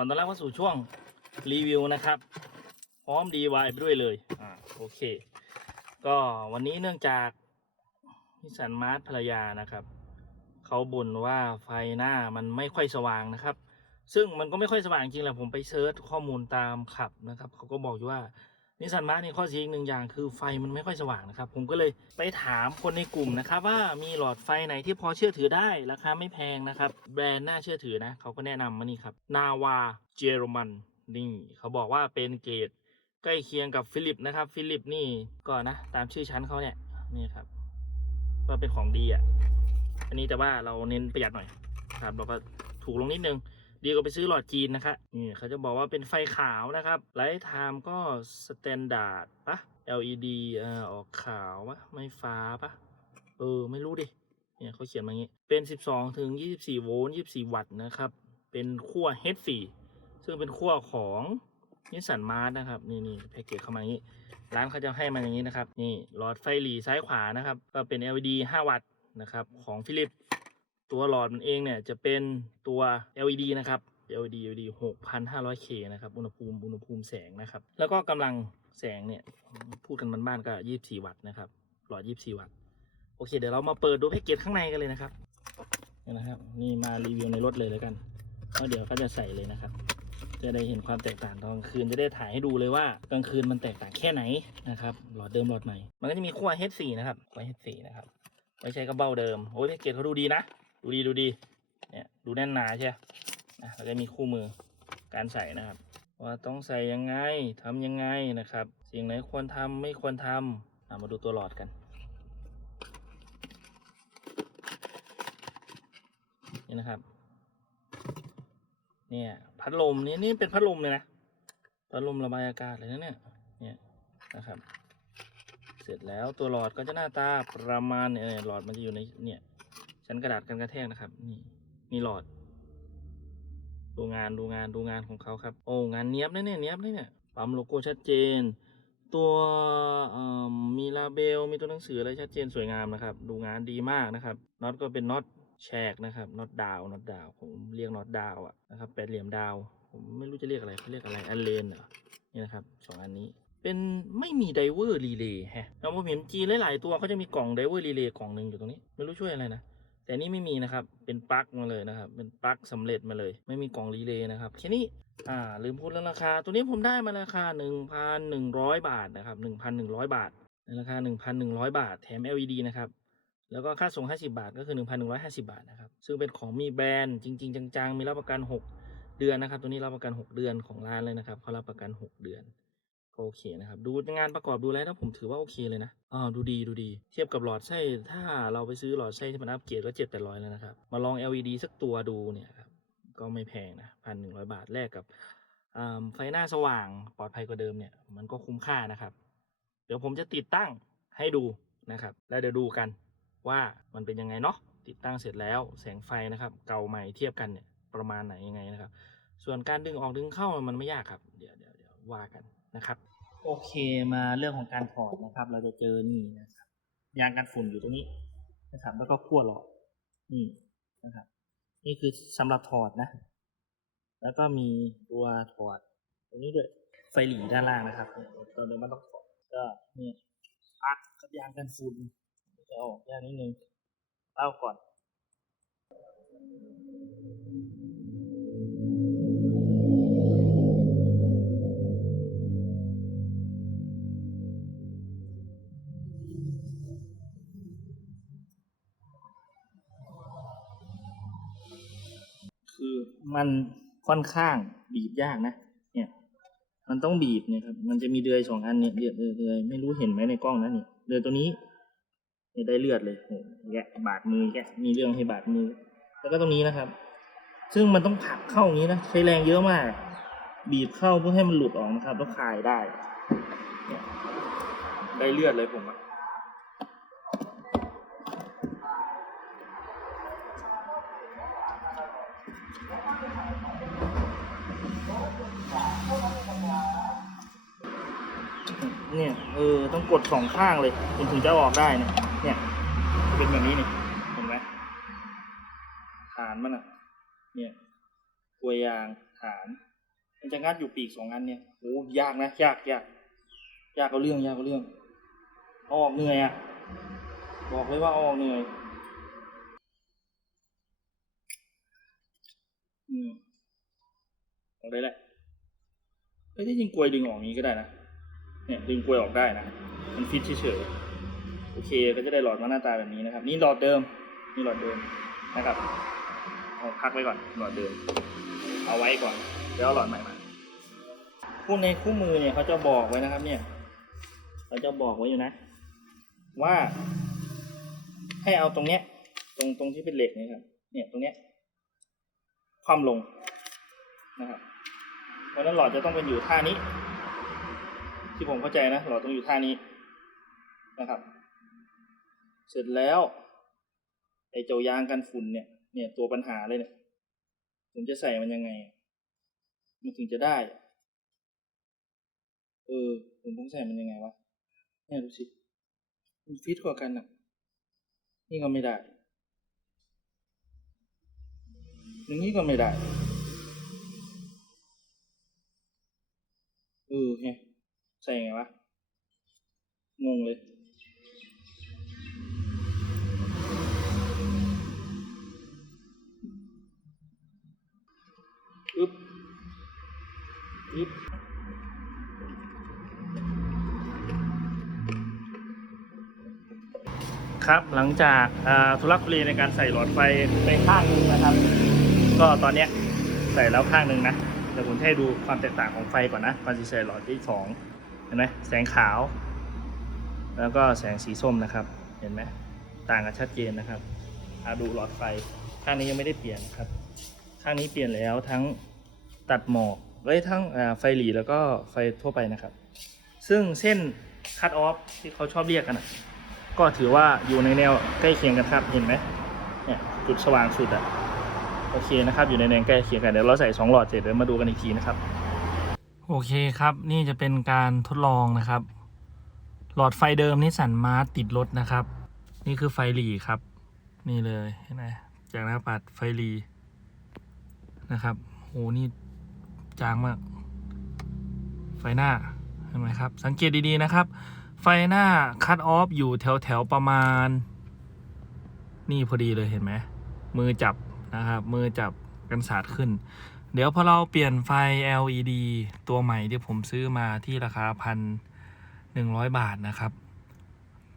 ขอต้อนรับเข้าสู่ช่วงรีวิวนะครับ พร้อม DIY ไปด้วยเลยอ่าโอเค ก็วันนี้เนื่องจากนิสสันมาร์ทภรรยานะครับ เขาบ่นว่าไฟหน้ามันไม่ค่อยสว่างนะครับ ซึ่งมันก็ไม่ค่อยสว่างจริงแหละผมไปเซิร์ชข้อมูลตามขับนะครับ เขาก็บอกอยู่ว่า นิสสันมาร์ทนี่ข้อเสียอีกหนึ่งอย่างคือไฟมันไม่ค่อยสว่างนะครับ ผมก็เลยไปถามคนในกลุ่มนะครับ ว่ามีหลอดไฟไหนที่พอเชื่อถือได้ราคาไม่แพงนะครับ แบรนด์น่าเชื่อถือนะเขาก็แนะนำมานี่ครับนาวาเยอรมันนี่เขาบอกว่าเป็นเกรดใกล้เคียงกับฟิลิปนะครับ ฟิลิปนี่ก็นะ ตามชื่อชั้นเขาเนี่ยนี่ครับว่าเป็นของดีอะ อันนี้แต่ว่าเราเน้นประหยัดหน่อยครับ เราก็ถูกลงนิดนึง ดีกว่าไปซื้อหลอดจีนนะคะนี่เขาจะบอกว่าเป็นไฟขาวนะครับไลท์ไทม์ก็สแตนดาร์ดปะ LED อ่าออกขาวปะไม่ฟ้าปะเออ ไม่รู้ดิเนี่ยเขาเขียนมาอย่างนี้ เป็น 12 ถึง 24 โวลต์ 24 วัตต์นะครับ เป็นขั้ว H4 ซึ่งเป็นขั้วของนิสสันมาร์นะครับ นี่นี่แพ็กเกจเข้ามาอย่างนี้ ร้านเขาจะให้มาอย่างนี้นะครับ นี่หลอดไฟหลีซ้ายขวานะครับ ก็เป็น LED 5 วัตต์นะครับ ของฟิลิป ตัวหลอดมันเองเนี่ยจะเป็นตัว LED นะครับ LED LED 6,500K นะครับ อุณหภูมิอุณหภูมิแสงนะครับ แล้วก็กำลังแสงเนี่ย พูดกันบ้านๆก็ 24 วัตต์นะครับ หลอด 24 วัตต์ โอเค เดี๋ยวเรามาเปิดดูแพ็กเกจข้างในกันเลยนะครับนี่นะครับ นี่มารีวิวในรถเลยแล้วกันเพราะเดี๋ยวก็จะใส่เลยนะครับ จะได้เห็นความแตกต่างตอนกลางคืน จะได้ถ่ายให้ดูเลยว่ากลางคืนมันแตกต่างแค่ไหนนะครับ หลอดเดิมหลอดใหม่ มันก็จะมีขั้ว H4 นะครับขั้ว H4 นะครับ ไม่ใช่กระเบ้าเดิม โอ้ยแพ็กเกจเขาดูดีนะ ดูดีดูดีเนี่ยดูแน่นหนาใช่ไหมนะแล้วก็มีคู่มือการใส่นะครับ ว่าต้องใส่ยังไงทำยังไงนะครับ สิ่งไหนควรทำไม่ควรทำอะมาดูตัวหลอดกันนี่นะครับ เนี่ยพัดลมนี่นี่เป็นพัดลมเลยนะพัดลมระบายอากาศเลยนะเนี่ยเนี่ยนะครับ เสร็จแล้วตัวหลอดก็จะหน้าตาประมาณเนี่ยหลอดมันจะอยู่ในเนี่ย ชั้นกระดาษกันกระแทกนะครับ นี่นี่หลอด ดูงานดูงานดูงานของเขาครับ โอ้งานเนี้ยบเนี่ยเนี้ยบเนี่ยปั๊มโลโก้ชัดเจน ตัวมีลาเบลมีตัวหนังสืออะไรชัดเจนสวยงามนะครับ ดูงานดีมากนะครับน็อตก็เป็นน็อตแชกนะครับน็อตดาวน็อตดาวผมเรียกน็อตดาวอะนะครับแปดเหลี่ยมดาว ผมไม่รู้จะเรียกอะไรเขาเรียกอะไรอันเลนเหรอนี่นะครับสองอันนี้เป็นไม่มีไดเวอร์รีเลย์แฮะเราผมเห็นจีนหลาย ๆ ตัวเขาจะมีกล่องไดเวอร์รีเลย์กล่องหนึ่งอยู่ตรงนี้ ไม่รู้ช่วยอะไรนะ แต่นี่ไม่มีนะครับ เป็นปลั๊กมาเลยนะครับ เป็นปลั๊กสำเร็จมาเลย ไม่มีกล่องรีเลย์นะครับ แค่นี้ อ่า ลืมพูดเรื่องราคา ตัวนี้ผมได้มาราคา 1,100 บาทนะครับ 1,100 บาท ในราคา 1,100 บาท แถม LED นะครับ แล้วก็ค่าส่ง 50 บาท ก็คือ 1,150 บาทนะครับ ซึ่งเป็นของมีแบรนด์จริง ๆ จังๆ มีรับประกัน 6 เดือนนะครับ ตัวนี้รับประกัน 6 เดือนของร้านเลยนะครับเขารับประกัน 6 เดือน โอเคนะครับ ดูงานประกอบดูแล้วนะผมถือว่าโอเคเลยนะอ่าดูดีดูดี เทียบกับหลอดไส้ถ้าเราไปซื้อหลอดไส้ที่มันอัปเกรดก็เจ็ดแปดร้อยแล้วนะครับ มาลอง LED สักตัวดูเนี่ยครับก็ไม่แพงนะพันหนึ่งร้อยบาทแลกกับไฟหน้าสว่างปลอดภัยกว่าเดิมเนี่ยมันก็คุ้มค่านะครับ เดี๋ยวผมจะติดตั้งให้ดูนะครับ แล้วเดี๋ยวดูกันว่ามันเป็นยังไงเนาะติดตั้งเสร็จแล้วแสงไฟนะครับ เก่าใหม่เทียบกันเนี่ยประมาณไหนยังไงนะครับ ส่วนการดึงออกดึงเข้ามันไม่ยากครับ เดี๋ยวเดี๋ยวเดี๋ยวว่ากัน นะครับ โอเคมาเรื่องของการถอดนะครับ เราจะเจอนี่นะครับยางกันฝุ่นอยู่ตรงนี้นะครับ แล้วก็ขั้วหลอดนี่นะครับ นี่คือสำหรับถอดนะ แล้วก็มีตัวถอดตรงนี้ด้วยไฟหลีด้านล่างนะครับตอนเดิมมันต้องถอดก็เนี่ยปักกับยางกันฝุ่นจะออกยากนิดนึงเล่าก่อน มันค่อนข้างบีบยากนะ เนี่ย มันต้องบีบเนี่ยครับ มันจะมีเดือยสองอันเนี่ยเดือยเดือยไม่รู้เห็นไหมในกล้องนะเนี่ยเดือยตัวนี้เนี่ยได้เลือดเลยโอ้แกะบาดมือแกะมีเรื่องให้บาดมือ แล้วก็ตรงนี้นะครับ ซึ่งมันต้องผลักเข้าอย่างนี้นะใช้แรงเยอะมาก บีบเข้าเพื่อให้มันหลุดออกนะครับ แล้วคลายได้ เนี่ยได้เลือดเลยผมอะ เนี่ยเออต้องกดสองข้างเลยคุณถึงจะออกได้เนี่ยเนี่ยจะเป็นแบบนี้เนี่ยเห็นไหมฐานมันอะ เนี่ยกลวยยางฐาน มันจะงัดอยู่ปีกสองอันเนี่ยโอ้ยากนะยากยากยากเอาเรื่องยากเอาเรื่องออกเหนื่อยอะบอกเลยว่าออกเหนื่อยอืมออกได้แหละเฮ้ยที่จริงกลวยดึงออกอย่างนี้ก็ได้นะ เนี่ยดึงกลวยออกได้นะ มันฟิตเฉยๆ โอเค ก็จะได้หลอดมาหน้าตาแบบนี้นะครับ นี่หลอดเดิม นี่หลอดเดิมนะครับเอาพักไว้ก่อน หลอดเดิม เอาไว้ก่อนเดี๋ยวเอาหลอดใหม่มาคู่ในคู่มือเนี่ยเขาจะบอกไว้นะครับ เนี่ย เขาจะบอกไว้อยู่นะ ว่า ให้เอาตรงเนี้ย ตรงตรงที่เป็นเหล็กนี่ครับ เนี่ยตรงเนี้ย ความลงนะครับ เพราะนั้นหลอดจะต้องเป็นอยู่ท่านี้ ที่ผมเข้าใจนะหลอดต้องอยู่ท่านี้นะครับ เสร็จแล้วไอ้เจ้ายางกันฝุ่นเนี่ย เนี่ยตัวปัญหาเลยเนี่ย ผมจะใส่มันยังไง มันถึงจะได้ เออ ผมต้องใส่มันยังไงวะเนี่ยดูสิมันฟิตกว่ากันอะนี่ก็ไม่ได้อย่างนี้ก็ไม่ได้เออไง ใส่ไงวะ งงเลย อึ๊บ อึ๊บครับหลังจากทุลักทุเลในการใส่หลอดไฟไปข้างหนึงนะครับ ก็ตอนเนี้ยใส่แล้วข้างหนึ่งนะเดี๋ยวผมให้ดูความแตกต่างของไฟก่อนนะก่อนที่ใส่หลอดที่สอง เห็นไหมแสงขาว แล้วก็แสงสีส้มนะครับ เห็นไหมต่างกันชัดเจนนะครับอาดูหลอดไฟ ข้างนี้ยังไม่ได้เปลี่ยนนะครับ ข้างนี้เปลี่ยนแล้วทั้งตัดหมอกไว้ยทั้งไฟหลีแล้วก็ไฟทั่วไปนะครับ ซึ่งเส้นคัตออฟที่เขาชอบเรียกกันนะก็ถือว่าอยู่ในแนวใกล้เคียงกันครับ เห็นไหมเนี่ยจุดสว่างสุดอะโอเคนะครับ อยู่ในแนวใกล้เคียงกัน เดี๋ยวเราใส่สองหลอดเสร็จเดี๋ยวมาดูกันอีกทีนะครับ โอเคครับ นี่จะเป็นการทดลองนะครับ หลอดไฟเดิมนี่สันมาร์ติดรถนะครับ นี่คือไฟหลีครับ นี่เลยเห็นไหมจากหน้าปัดไฟหลีนะครับโหนี่จางมาก ไฟหน้าเห็นไหมครับ สังเกตดีๆนะครับ ไฟหน้าคัตออฟอยู่แถวๆประมาณ นี่พอดีเลยเห็นไหมมือจับนะครับ มือจับกันสาดขึ้น เดี๋ยวพอเราเปลี่ยนไฟ LED ตัวใหม่ที่ผมซื้อมาที่ราคาพันหนึ่งร้อยบาทนะครับ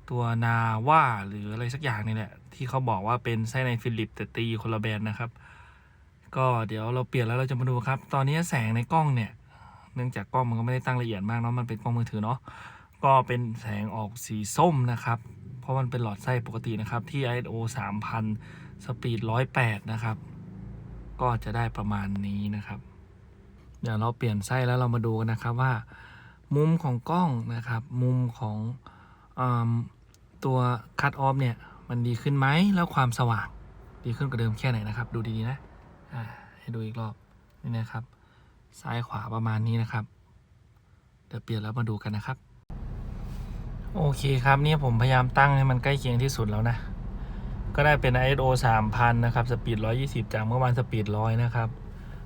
ตัวนาว่าหรืออะไรสักอย่างนี่แหละ ที่เขาบอกว่าเป็นไส้ในฟิลิปแต่ตีคนละแบรนด์นะครับ ก็เดี๋ยวเราเปลี่ยนแล้วเราจะมาดูครับ ตอนนี้แสงในกล้องเนี่ย เนื่องจากกล้องมันก็ไม่ได้ตั้งละเอียดมากเนาะมันเป็นกล้องมือถือเนาะก็เป็นแสงออกสีส้มนะครับ เพราะมันเป็นหลอดไส้ปกตินะครับที่ ISO 3000 สปีดร้อยแปดนะครับ ก็จะได้ประมาณนี้นะครับ เดี๋ยวเราเปลี่ยนไส้แล้วเรามาดูกันนะครับว่า มุมของกล้องนะครับ มุมของอตัวคัตออฟเนี่ย มันดีขึ้นไหมแล้วความสว่างดีขึ้นกว่าเดิมแค่ไหนนะครับ ดูดีๆนะอ่าให้ดูอีกรอบนี่นะครับ ซ้ายขวาประมาณนี้นะครับ เดี๋ยวเปลี่ยนแล้วมาดูกันนะครับ โอเคครับนี่ผมพยายามตั้งให้มันใกล้เคียงที่สุดแล้วนะ ก็ได้เป็น ISO 3000 นะครับ สปีด 120 จากเมื่อวานสปีด 100 นะครับ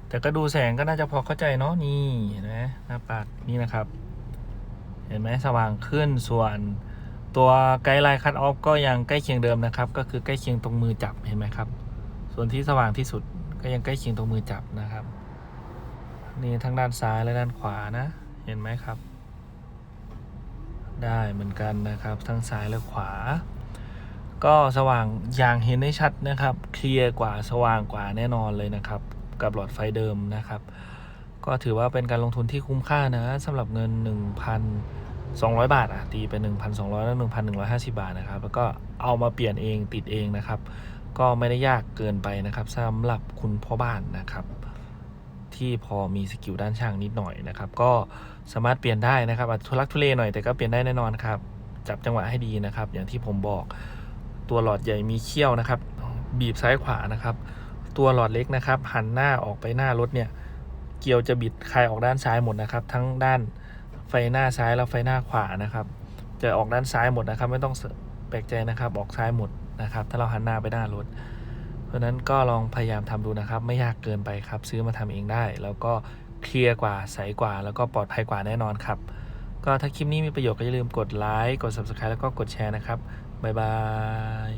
แต่ก็ดูแสงก็น่าจะพอเข้าใจเนาะนี่เห็นไหมหน้าปัดนี่นะครับ เห็นไหมสว่างขึ้นส่วนตัวไกด์ไลน์คัตออฟก็ยังใกล้เคียงเดิมนะครับ ก็คือใกล้เคียงตรงมือจับเห็นไหมครับ ส่วนที่สว่างที่สุดก็ยังใกล้เคียงตรงมือจับนะครับ นี่ทั้งด้านซ้ายและด้านขวานะ เห็นไหมครับ ได้เหมือนกันนะครับ ทั้งซ้ายและขวา ก็สว่างอย่างเห็นได้ชัดนะครับ เคลียร์กว่าสว่างกว่าแน่นอนเลยนะครับ กับหลอดไฟเดิมนะครับ ก็ถือว่าเป็นการลงทุนที่คุ้มค่านะสำหรับเงิน 1,200 บาทอะตีเป็น 1,200แล้ว1,150 บาทนะครับ แล้วก็เอามาเปลี่ยนเองติดเองนะครับ ก็ไม่ได้ยากเกินไปนะครับสำหรับคุณพ่อบ้านนะครับที่พอมีสกิลด้านช่างนิดหน่อยนะครับ ก็สามารถเปลี่ยนได้นะครับอาจจะทุลักทุเลหน่อยแต่ก็เปลี่ยนได้แน่นอนครับ จับจังหวะให้ดีนะครับ อย่างที่ผมบอก ตัวหลอดใหญ่มีเขี้ยวนะครับ บีบซ้ายขวานะครับ ตัวหลอดเล็กนะครับ หันหน้าออกไปหน้ารถเนี่ย เกียวจะบิดคลายออกด้านซ้ายหมดนะครับ ทั้งด้านไฟหน้าซ้ายแล้วไฟหน้าขวานะครับ จะออกด้านซ้ายหมดนะครับ ไม่ต้องแปลกใจนะครับ ออกซ้ายหมดนะครับ ถ้าเราหันหน้าไปหน้ารถ เพราะนั้นก็ลองพยายามทำดูนะครับ ไม่ยากเกินไปครับ ซื้อมาทำเองได้ แล้วก็เคลียร์กว่าใสกว่า แล้วก็ปลอดภัยกว่าแน่นอนครับ ก็ถ้าคลิปนี้มีประโยชน์ก็อย่าลืมกดไลค์ กด Subscribe แล้วก็กดแชร์นะครับ บ๊ายบาย